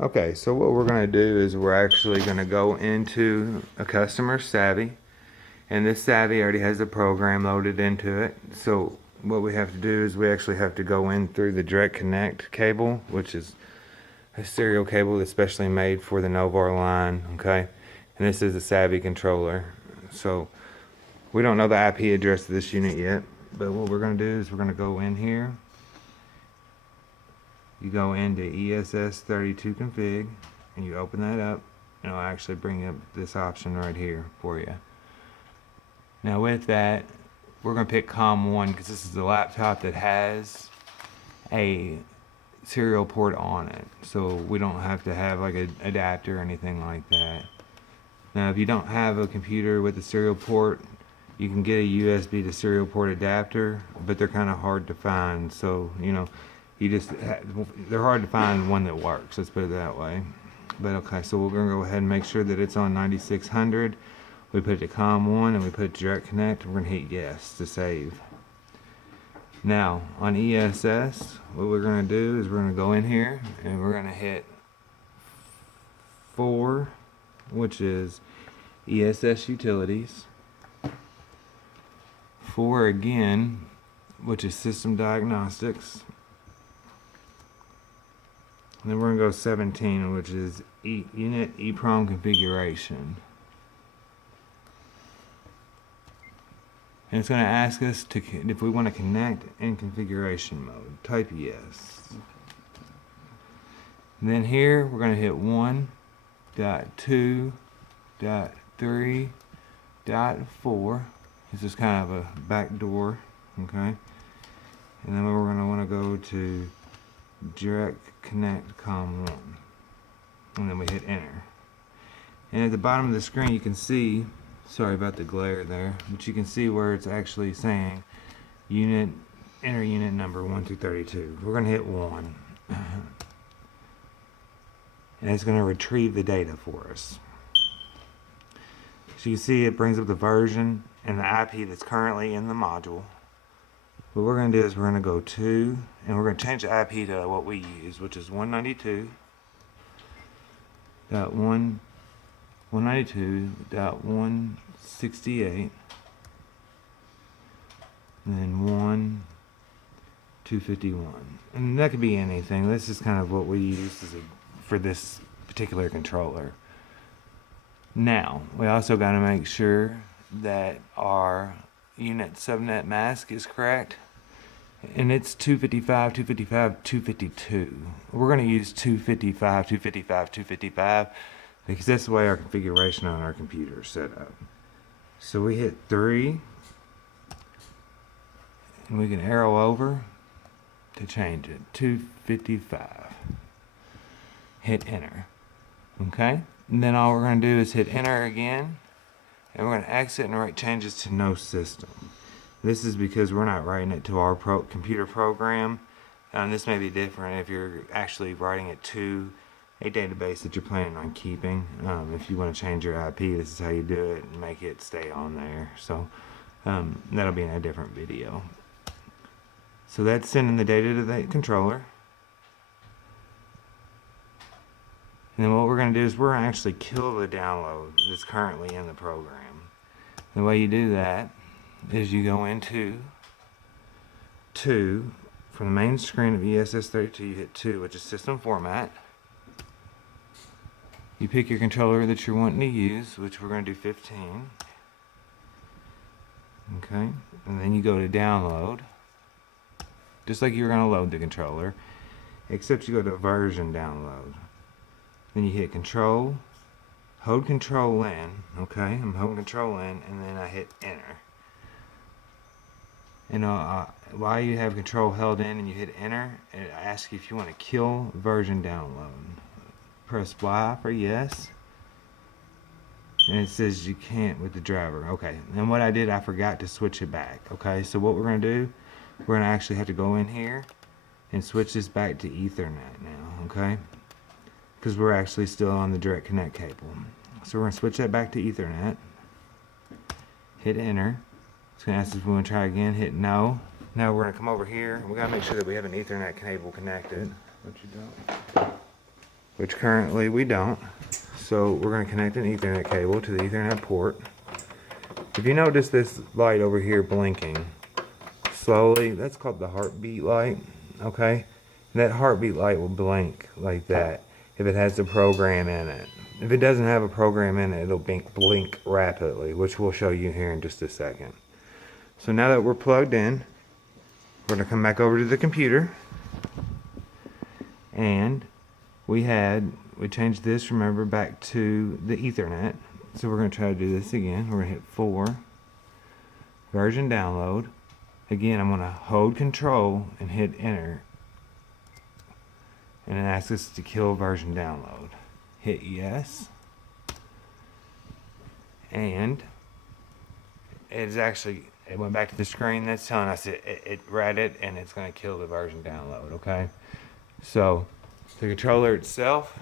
Okay, so what we're going to do is we're actually going to go into a customer savvy, and this savvy already has a program loaded into it. So what we have to do is we actually have to go in through the direct connect cable, which is a serial cable that's specially made for the Novar line, okay? And this is a savvy controller. So we don't know the IP address of this unit yet, but what we're going to do is we're going to go in here. You go into ESS32 config and you open that up, and it'll actually bring up this option right here for you. Now with that, we're going to pick COM1 because this is the laptop that has a serial port on it, so we don't have to have like an adapter or anything like that. Now if you don't have a computer with a serial port, you can get a USB to serial port adapter, but they're kind of hard to find, so you know, they're hard to find one that works, let's put it that way. But okay, so we're going to go ahead and make sure that it's on 9600. We put it to COM1 and we put it to direct connect. We're going to hit yes to save. Now on ESS, what we're going to do is we're going to go in here and we're going to hit 4, which is ESS utilities. 4 again, which is system diagnostics. And then we're going to go 17, which is unit EEPROM configuration. And it's going to ask us if we want to connect in configuration mode. Type yes. And then here we're going to hit 1.2.3.4. This is kind of a back door, okay? And then we're going to want to go to direct connect COM1, and then we hit enter. And at the bottom of the screen you can see, sorry about the glare there, but you can see where it's actually saying enter unit number 1 through 32. We're going to hit 1 and it's going to retrieve the data for us. So you see it brings up the version and the IP that's currently in the module. What we're going to do is we're going to go to, and we're going to change the IP to what we use, which is 192.168, and then 1.251. And that could be anything. This is kind of what we use for this particular controller. Now, we also got to make sure that our unit subnet mask is correct, and it's 255, 255, 252. We're going to use 255, 255, 255 because that's the way our configuration on our computer is set up. So we hit 3 and we can arrow over to change it. 255. Hit enter. Okay? And then all we're going to do is hit enter again, and we're going to exit and write changes to no system. This is because we're not writing it to our computer program, and this may be different if you're actually writing it to a database that you're planning on keeping. If you want to change your IP, this is how you do it and make it stay on there. So that'll be in a different video. So that's sending the data to the controller. And then what we're going to do is we're going to actually kill the download that's currently in the program. The way you do that is you go into 2, from the main screen of ESS32 you hit 2, which is system format. You pick your controller that you're wanting to use, which we're going to do 15. Okay, and then you go to download, just like you're going to load the controller, except you go to version download. Then you hit control, hold control in, okay, I'm holding control in, and then I hit enter. And while you have control held in and you hit enter, it asks you if you want to kill version download. Press Y for yes, and it says you can't with the driver. Okay, and what I did, I forgot to switch it back. Okay, so what we're going to do, we're going to actually have to go in here and switch this back to Ethernet now, okay? Because we're actually still on the direct connect cable. So we're going to switch that back to Ethernet. Hit enter. It's going to ask us if we want to try again. Hit no. Now we're going to come over here. We got to make sure that we have an Ethernet cable connected. What you doing? which currently we don't. So we're going to connect an Ethernet cable to the Ethernet port. If you notice this light over here blinking slowly, that's called the heartbeat light, okay? And that heartbeat light will blink like that if it has a program in it. If it doesn't have a program in it, it'll blink rapidly, which we'll show you here in just a second. So now that we're plugged in, we're going to come back over to the computer. And we changed this, remember, back to the Ethernet. So we're going to try to do this again. We're going to hit 4, version download. Again, I'm going to hold control and hit enter. And it asks us to kill version download. Hit yes. And it went back to the screen that's telling us it read it and it's going to kill the version download, okay? So the controller itself